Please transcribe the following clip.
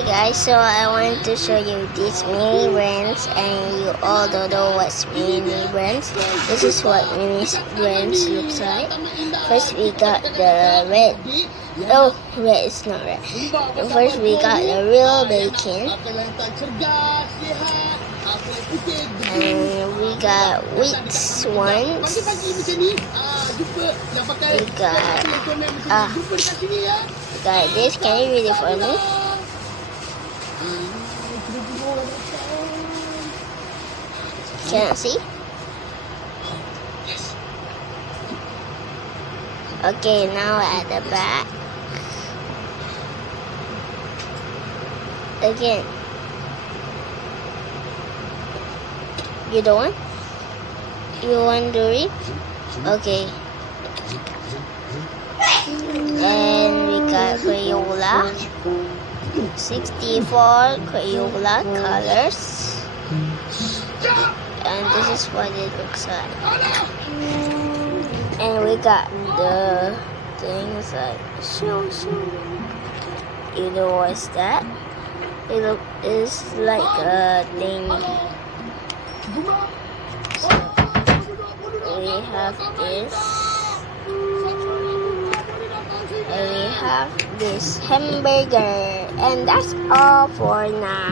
Hey guys, so I want to show you these mini brands, and you all don't know what's mini brands. This is what mini brands looks like. First we got the red. Oh, red is not red. First we got the real bacon. And we got wheat ones. We got this. Can you read it for me? Can I see? Okay, now at the back. Again. You don't want? You want to read? Okay. And we got Crayola. 64 Crayola colors. And this is what it looks like. And we got the things like you know what's that? It's like a thing. We have this. And we have this hamburger. And that's all for now.